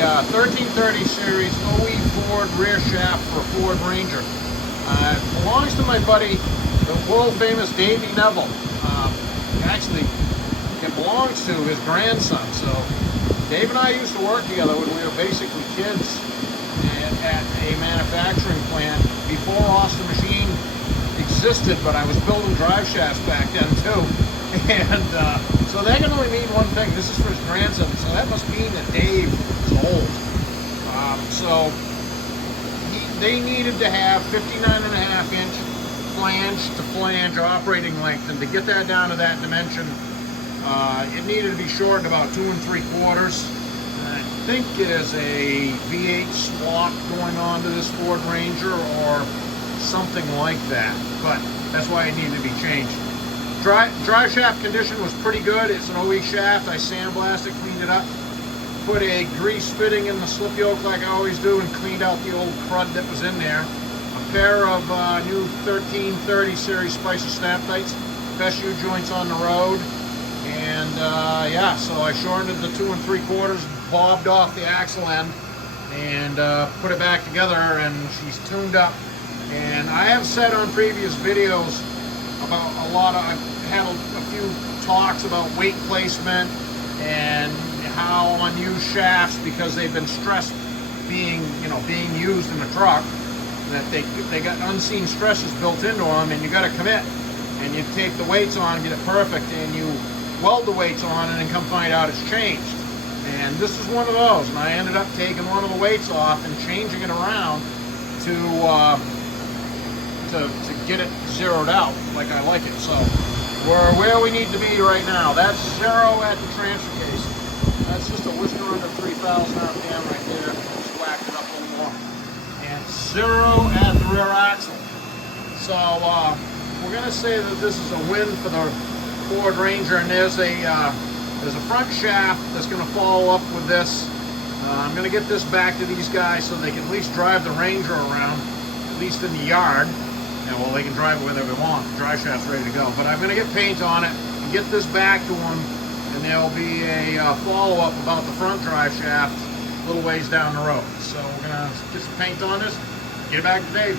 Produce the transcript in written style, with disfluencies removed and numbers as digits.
1330 series OE Ford rear shaft for a Ford Ranger. It belongs to my buddy, the world famous Davey Neville. Actually, it belongs to his grandson. So Dave and I used to work together when we were basically kids at a manufacturing plant before Austin Machine existed, but I was building drive shafts back then too. And so that can only mean one thing. This is for his grandson, so that must mean that Dave is old. They needed to have 59.5-inch flange to flange operating length, and to get that down to that dimension, it needed to be shortened about 2 3/4. I think there's a V8 swap going on to this Ford Ranger or something like that, but that's why it needed to be changed. Drive shaft condition was pretty good. It's an OE shaft. I sandblasted, cleaned it up, put a grease fitting in the slip yoke like I always do, and cleaned out the old crud that was in there. A pair of new 1330 series Spicer snap tights, best U-joints on the road. And yeah, so I shortened the 2 3/4, bobbed off the axle end, and put it back together, and she's tuned up. And I have said on previous videos about I've had a few talks about weight placement and how on used shafts, because they've been stressed being used in the truck, that they got unseen stresses built into them, and you got to commit, and you take the weights on, get it perfect, and you weld the weights on, and then come find out it's changed. And this is one of those, and I ended up taking one of the weights off and changing it around to get it zeroed out like I like it. So we're where we need to be right now. That's 0 at the transfer case. That's just a whisker under 3,000 RPM right there. Just whacked it up a little more. And 0 at the rear axle. So we're going to say that this is a win for the Ford Ranger, and there's a front shaft that's going to follow up with this. I'm going to get this back to these guys so they can at least drive the Ranger around, at least in the yard. And well, they can drive it wherever they want. The drive shaft's ready to go. But I'm going to get paint on it and get this back to them, and there'll be a follow-up about the front drive shaft a little ways down the road. So we're going to get some paint on this, get it back to Dave.